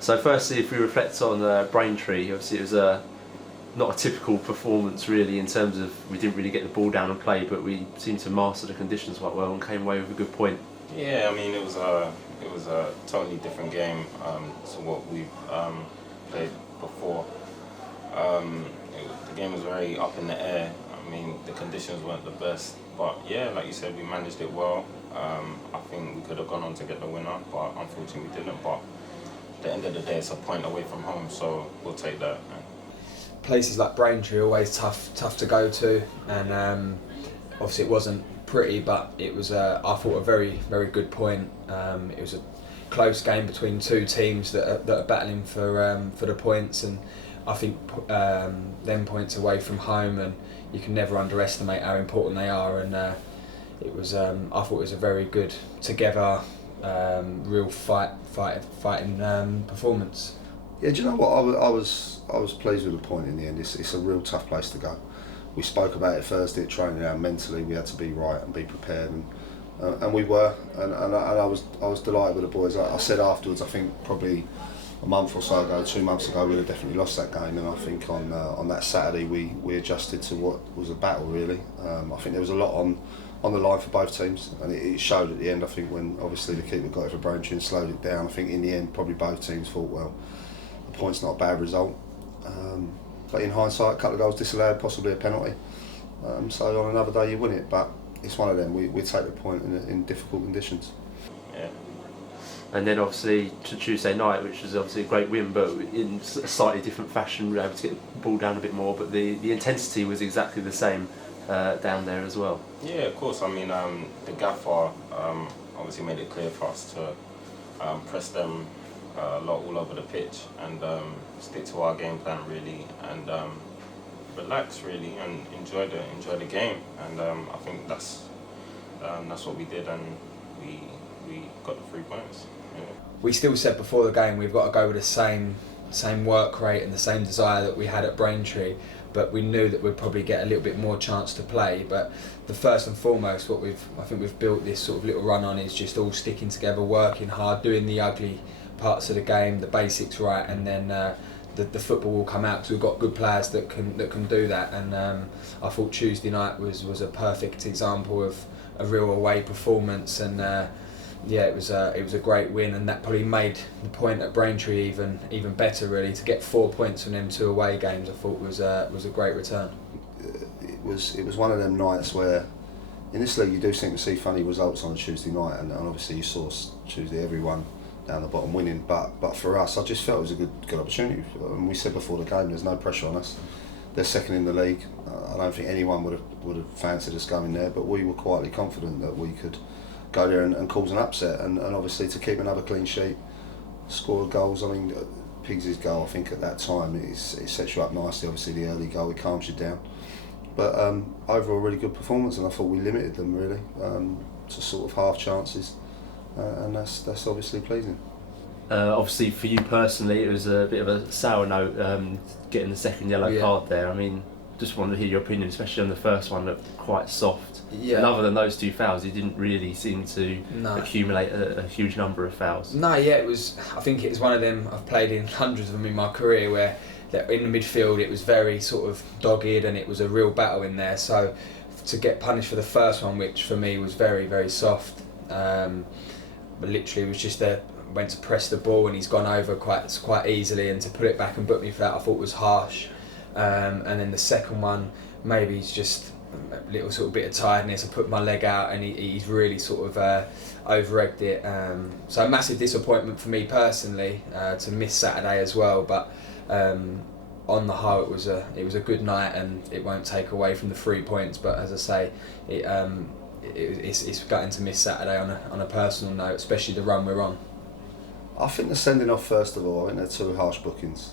So firstly, if we reflect on Braintree, obviously it was not a typical performance really in terms of we didn't really get the ball down and play, but we seemed to master the conditions quite well and came away with a good point. Yeah, I mean it was a totally different game to what we've played before. The game was very up in the air. I mean the conditions weren't the best, but yeah, like you said, we managed it well. I think we could have gone on to get the winner, but unfortunately we didn't. But at the end of the day, it's a point away from home, so we'll take that. Places like Braintree are always tough to go to, and obviously it wasn't pretty, but it was I thought a very good point. It was a close game between two teams that are battling for the points, and I think them points away from home, and you can never underestimate how important they are. And it was I thought it was a very good together, real fighting performance. Yeah, do you know what? I was pleased with the point in the end. It's a real tough place to go. We spoke about it Thursday at training. How mentally we had to be right and be prepared, and we were. And I was delighted with the boys. I said afterwards, I think probably a month or so ago, 2 months ago, we'd have definitely lost that game. And I think on that Saturday we adjusted to what was a battle really. I think there was a lot on the line for both teams, and it showed at the end. I think when obviously the keeper got it for Braintree and slowed it down. I think in the end probably both teams thought, well, the point's not a bad result. But in hindsight, a couple of goals disallowed, possibly a penalty. So on another day you win it, but it's one of them. We take the point in difficult conditions. Yeah. And then obviously to Tuesday night, which was obviously a great win, but in a slightly different fashion, we were able to get the ball down a bit more, but the intensity was exactly the same down there as well. Yeah, of course. I mean, the gaffer obviously made it clear for us to press them a lot all over the pitch and stick to our game plan really, and relax really and enjoy the game. And I think that's what we did, and we got the 3 points. Yeah. We still said before the game we've got to go with the same work rate and the same desire that we had at Braintree, but we knew that we'd probably get a little bit more chance to play. But the first and foremost, what I think we've built this sort of little run on is just all sticking together, working hard, doing the ugly parts of the game, the basics right, and then the football will come out because we've got good players that can do that. And I thought Tuesday night was a perfect example of a real away performance, and yeah, it was a great win, and that probably made the point at Braintree even better really. To get 4 points from them 2 away games, I thought was a great return. It was one of them nights where in this league you do seem to see funny results on a Tuesday night, and obviously you saw Tuesday everyone down the bottom winning, but for us I just felt it was a good opportunity. And we said before the game there's no pressure on us. They're second in the league. I don't think anyone would have fancied us going there, but we were quietly confident that we could go there and cause an upset, and obviously to keep another clean sheet, score goals. I mean, Piggs' goal I think at that time it sets you up nicely. Obviously the early goal, it calms you down, but overall really good performance, and I thought we limited them really to sort of half chances, and that's obviously pleasing. Obviously for you personally it was a bit of a sour note getting the second yellow card there. I mean, just wanted to hear your opinion, especially on the first one, looked quite soft. Yeah. And other than those 2 fouls, he didn't really seem to accumulate a huge number of fouls. No, yeah, I think it was one of them, I've played in hundreds of them in my career, where in the midfield it was very sort of dogged and it was a real battle in there. So to get punished for the first one, which for me was very soft, but literally it was just went to press the ball and he's gone over quite easily, and to put it back and book me for that I thought was harsh. And then the second one, maybe he's just a little sort of bit of tiredness. I put my leg out and he's really sort of over-egged it. So a massive disappointment for me personally to miss Saturday as well. But on the whole, it was a good night, and it won't take away from the 3 points. But as I say, it's gutting to miss Saturday on a personal note, especially the run we're on. I think the sending off, first of all, I think they're 2 harsh bookings.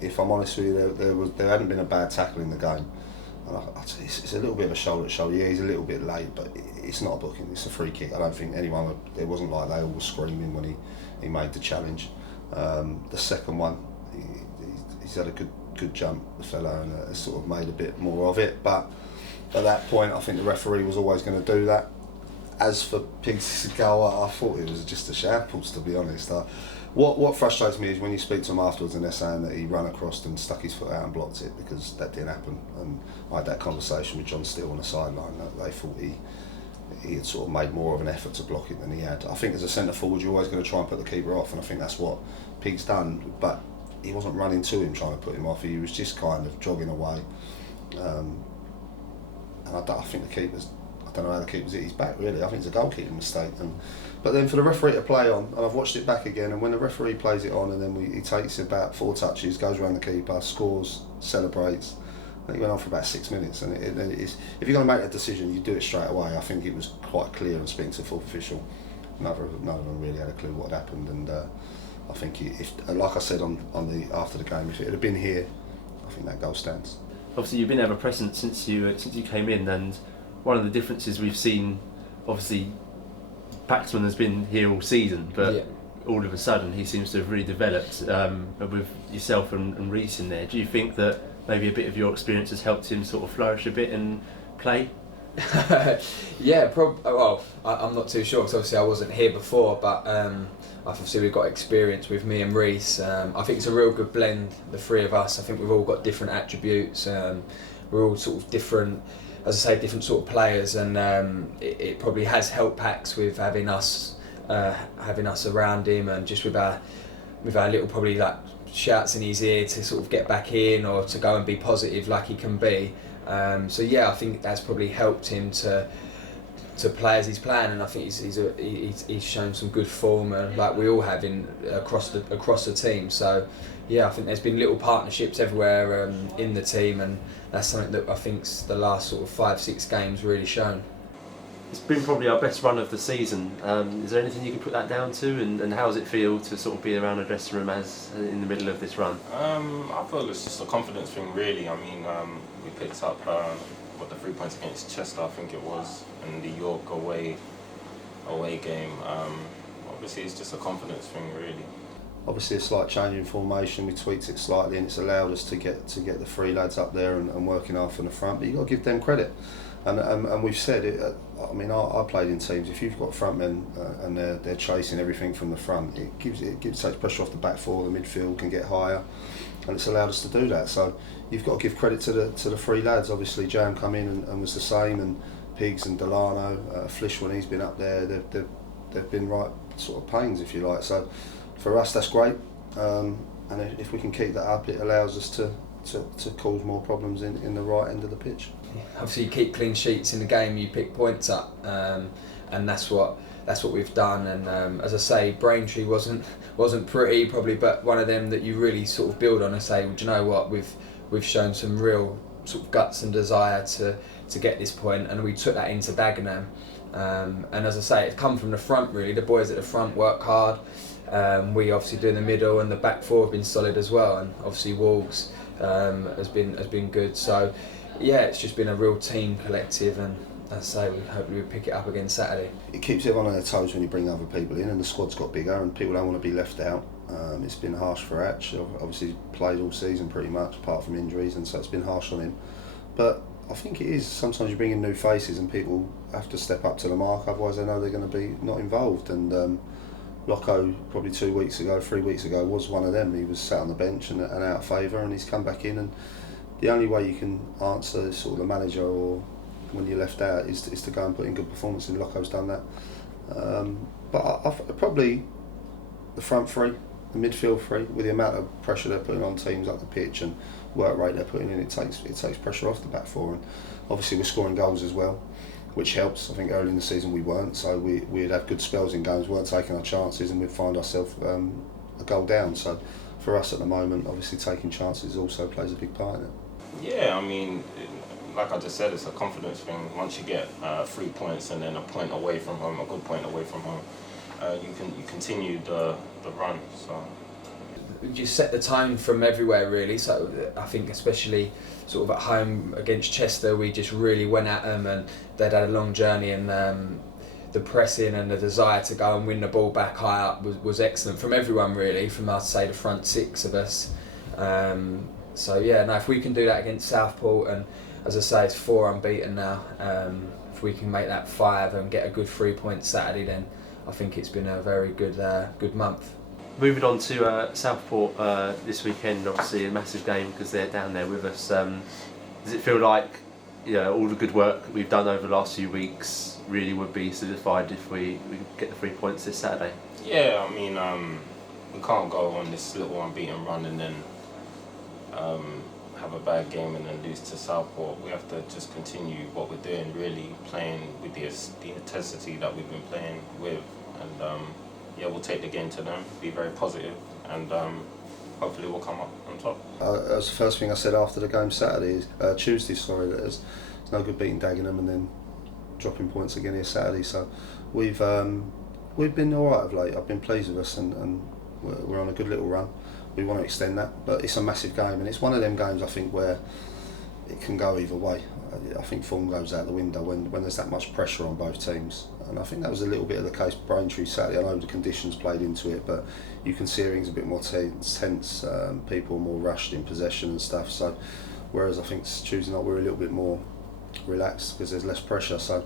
If I'm honest with you, there hadn't been a bad tackle in the game. And it's a little bit of a shoulder to shoulder. Yeah, he's a little bit late, but it's not a booking. It's a free kick. I don't think anyone. It wasn't like they all were screaming when he made the challenge. The second one, he's had a good jump, the fellow, and has sort of made a bit more of it. But at that point, I think the referee was always going to do that. as for Pigs' goal, I thought it was just a shambles, to be honest. What frustrates me is when you speak to him afterwards and they're saying that he ran across and stuck his foot out and blocked it, because that didn't happen. And I had that conversation with John Steele on the sideline, that they thought he had sort of made more of an effort to block it than he had. I think as a centre forward you're always going to try and put the keeper off, and I think that's what Pigs done, but he wasn't running to him trying to put him off, he was just kind of jogging away. And I think the keeper's, I don't know how the keeper's hit his back really, I think it's a goalkeeping mistake. But then for the referee to play on, and I've watched it back again, and when the referee plays it on and then he takes about 4 touches, goes around the keeper, scores, celebrates, I think it went on for about 6 minutes, and it is, if you're going to make a decision, you do it straight away. I think it was quite clear, and speaking to the fourth official, none of them really had a clue what had happened, and I think if, like I said on the after the game, if it had been here, I think that goal stands. Obviously, you've been ever present since you came in, and one of the differences we've seen, obviously, Paxman has been here all season, but all of a sudden he seems to have really developed with yourself and Reece in there. Do you think that maybe a bit of your experience has helped him sort of flourish a bit and play? Yeah, well, I'm not too sure because obviously I wasn't here before, but obviously we've got experience with me and Reece. I think it's a real good blend, the three of us. I think we've all got different attributes. We're all sort of different, as I say, different sort of players, and it probably has helped Pax with having us around him, and just with our little probably like shouts in his ear to sort of get back in or to go and be positive like he can be. So yeah, I think that's probably helped him to play as he's playing, and I think he's shown some good form, like we all have across the team. So yeah, I think there's been little partnerships everywhere in the team, and that's something that I think's the last sort of 5-6 games really shown. It's been probably our best run of the season. Is there anything you can put that down to, and how does it feel to sort of be around a dressing room as in the middle of this run? I feel it's just a confidence thing, really. I mean, we picked up the 3 points against Chester, I think it was, in the York away game. Obviously, it's just a confidence thing, really. Obviously, a slight change in formation. We tweaked it slightly, and it's allowed us to get the 3 lads up there and working hard from the front. But you've got to give them credit. And we've said it. I mean, I played in teams. If you've got front men and they're chasing everything from the front, it takes pressure off the back four. The midfield can get higher, and it's allowed us to do that. So you've got to give credit to the 3 lads. Obviously, Jam come in and was the same, and Pigs and Delano, Flish when he's been up there, they've been right sort of pains, if you like. So for us, that's great. And if we can keep that up, it allows us to cause more problems in the right end of the pitch. Obviously, you keep clean sheets in the game, you pick points up, and that's what we've done. And as I say, Braintree wasn't pretty probably, but one of them that you really sort of build on and say, well, do you know what, we've shown some real sort of guts and desire to get this point, and we took that into Dagenham. And as I say, it's come from the front really. The boys at the front work hard. We obviously do in the middle, and the back four have been solid as well. And obviously Wolves has been good. So yeah, it's just been a real team collective, and as I say, we hope we pick it up again Saturday. It keeps everyone on their toes when you bring other people in, and the squad's got bigger, and people don't want to be left out. It's been harsh for Atch. Obviously played all season pretty much, apart from injuries, and so it's been harsh on him. But I think it is. Sometimes you bring in new faces, and people have to step up to the mark. Otherwise, they know they're going to be not involved. And Loco, probably 3 weeks ago, was one of them. He was sat on the bench and out of favour, and he's come back in. And the only way you can answer sort of the manager or when you're left out is to go and put in good performance, and Loco's done that. But I probably the front 3, the midfield 3, with the amount of pressure they're putting on teams up the pitch and work rate they're putting in, it takes pressure off the back 4. And obviously we're scoring goals as well, which helps. I think early in the season we weren't, so we'd have good spells in games, weren't taking our chances, and we'd find ourselves a goal down. So for us at the moment, obviously taking chances also plays a big part in it. Yeah, I mean, like I just said, it's a confidence thing. Once you get 3 points and then a point away from home, a good point away from home, you continue the run. So you set the tone from everywhere really. So I think especially sort of at home against Chester, we just really went at them, and they'd had a long journey, and the pressing and the desire to go and win the ball back high up was excellent from everyone really, from I'd say the front 6 of us. So yeah, no, if we can do that against Southport, and as I say, it's 4 unbeaten now, we can make that 5 and get a good 3 points Saturday, then I think it's been a very good month. Moving on to Southport this weekend, obviously a massive game because they're down there with us. Does it feel like all the good work we've done over the last few weeks really would be solidified if we get the 3 points this Saturday? Yeah, I mean, we can't go on this little unbeaten run and then have a bad game and then lose to Southport. We have to just continue what we're doing, really playing with the intensity that we've been playing with, and we'll take the game to them, be very positive, and hopefully we'll come up on top. That was the first thing I said after the game Tuesday, that it's no good beating Dagenham and then dropping points again here Saturday. So we've been alright of late. I've been pleased with us, and we're on a good little run. We want to extend that, but it's a massive game, and it's one of them games I think where it can go either way. I think form goes out the window when there's that much pressure on both teams, and I think that was a little bit of the case for Braintree Saturday. I know the conditions played into it, but you can see everything's a bit more tense, people are more rushed in possession and stuff. So whereas I think Tuesday night we're a little bit more relaxed because there's less pressure. So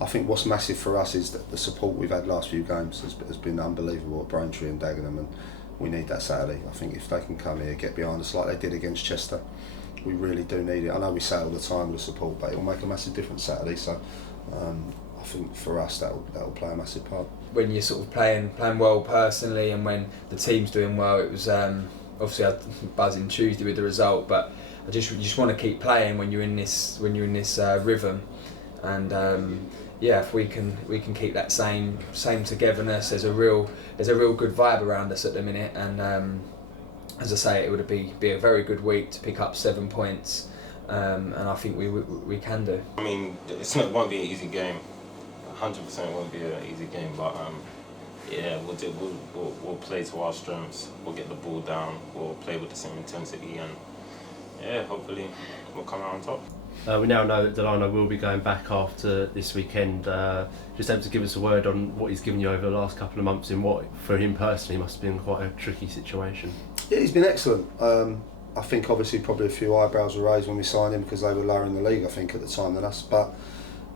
I think what's massive for us is that the support we've had last few games has been unbelievable at Braintree and Dagenham, and we need that Saturday. I think if they can come here, get behind us like they did against Chester, we really do need it. I know we say all the time with the support, but it will make a massive difference Saturday. So I think for us that will play a massive part. When you're sort of playing well personally, and when the team's doing well, it was obviously I was buzzing Tuesday with the result, but you just want to keep playing when you're in this rhythm, and if we can keep that same togetherness. There's a real good vibe around us at the minute, and as I say, it would be a very good week to pick up 7 points, and I think we can do. I mean, it won't be an easy game. 100% won't be an easy game, but we'll play to our strengths. We'll get the ball down. We'll play with the same intensity, and hopefully we'll come out on top. We now know that Delano will be going back after this weekend. Just able to give us a word on what he's given you over the last couple of months in what, for him personally, must have been quite a tricky situation. Yeah, he's been excellent. I think obviously probably a few eyebrows were raised when we signed him because they were lower in the league, I think, at the time than us. But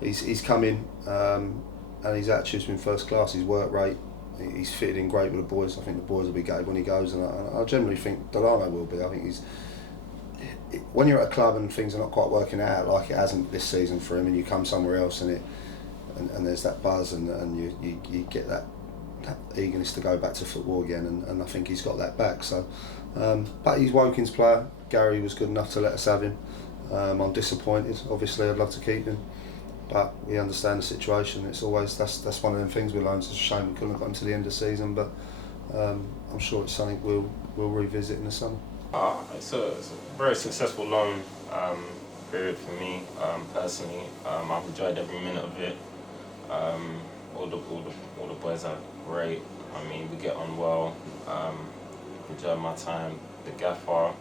he's come in and his attitude's been first class. His work rate, he's fitted in great with the boys. I think the boys will be gutted when he goes, and I generally think Delano will be. I think when you're at a club and things are not quite working out like it hasn't this season for him, and you come somewhere else and there's that buzz and you get that eagerness to go back to football again, and I think he's got that back. So, but he's Wokin's player. Gary was good enough to let us have him. I'm disappointed. Obviously, I'd love to keep him, but we understand the situation. It's always that's one of them things we learned. It's a shame we couldn't have gotten to the end of the season, but I'm sure it's something we'll revisit in the summer. It's a very successful loan period for me personally. I've enjoyed every minute of it. All the boys are great. I mean, we get on well. Enjoyed my time. The gaffer,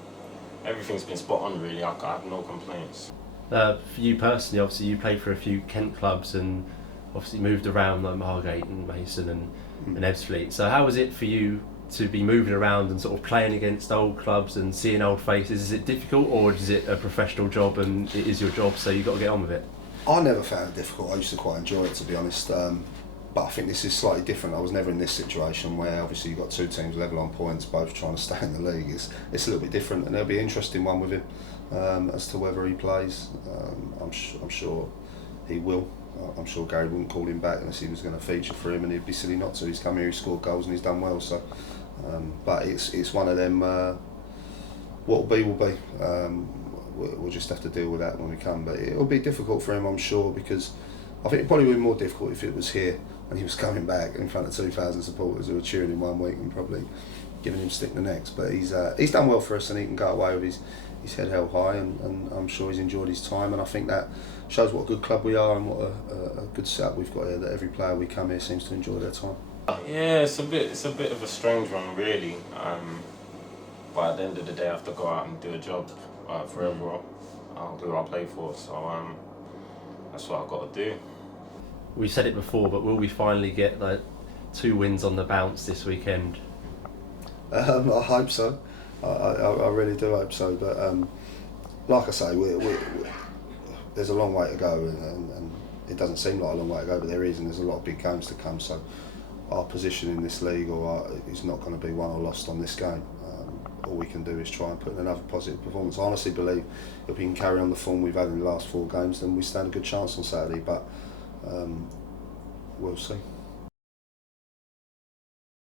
everything's been spot on really. I have no complaints. For you personally, obviously you played for a few Kent clubs and obviously moved around like Margate and Mason and Ebbsfleet. So how was it for you to be moving around and sort of playing against old clubs and seeing old faces? Is it difficult, or is it a professional job and it is your job, so you've got to get on with it? I never found it difficult. I used to quite enjoy it, to be honest. But I think this is slightly different. I was never in this situation where obviously you've got two teams level on points, both trying to stay in the league. It's a little bit different, and there'll be an interesting one with him as to whether he plays. I'm sure he will. I'm sure Gary wouldn't call him back unless he was going to feature for him, and he'd be silly not to. He's come here, he's scored goals, and he's done well. So, but it's one of them. What will be will be. We'll just have to deal with that when we come. But it'll be difficult for him, I'm sure, because I think it probably would be more difficult if it was here and he was coming back in front of 2,000 supporters who were cheering him one week and probably giving him stick the next. But he's done well for us, and he can go away with his head held high, and I'm sure he's enjoyed his time, and I think that shows what a good club we are and what a good setup we've got here, that every player we come here seems to enjoy their time. Yeah, it's a bit of a strange one really, but at the end of the day I have to go out and do a job for everyone who I play for, so that's what I've got to do. We said it before, but will we finally get like 2 wins on the bounce this weekend? I hope so. I really do hope so. But like I say, we there's a long way to go, and it doesn't seem like a long way to go, but there is, and there's a lot of big games to come. So our position in this league is not going to be won or lost on this game. All we can do is try and put in another positive performance. I honestly believe if we can carry on the form we've had in the last 4 games, then we stand a good chance on Saturday, but we'll see.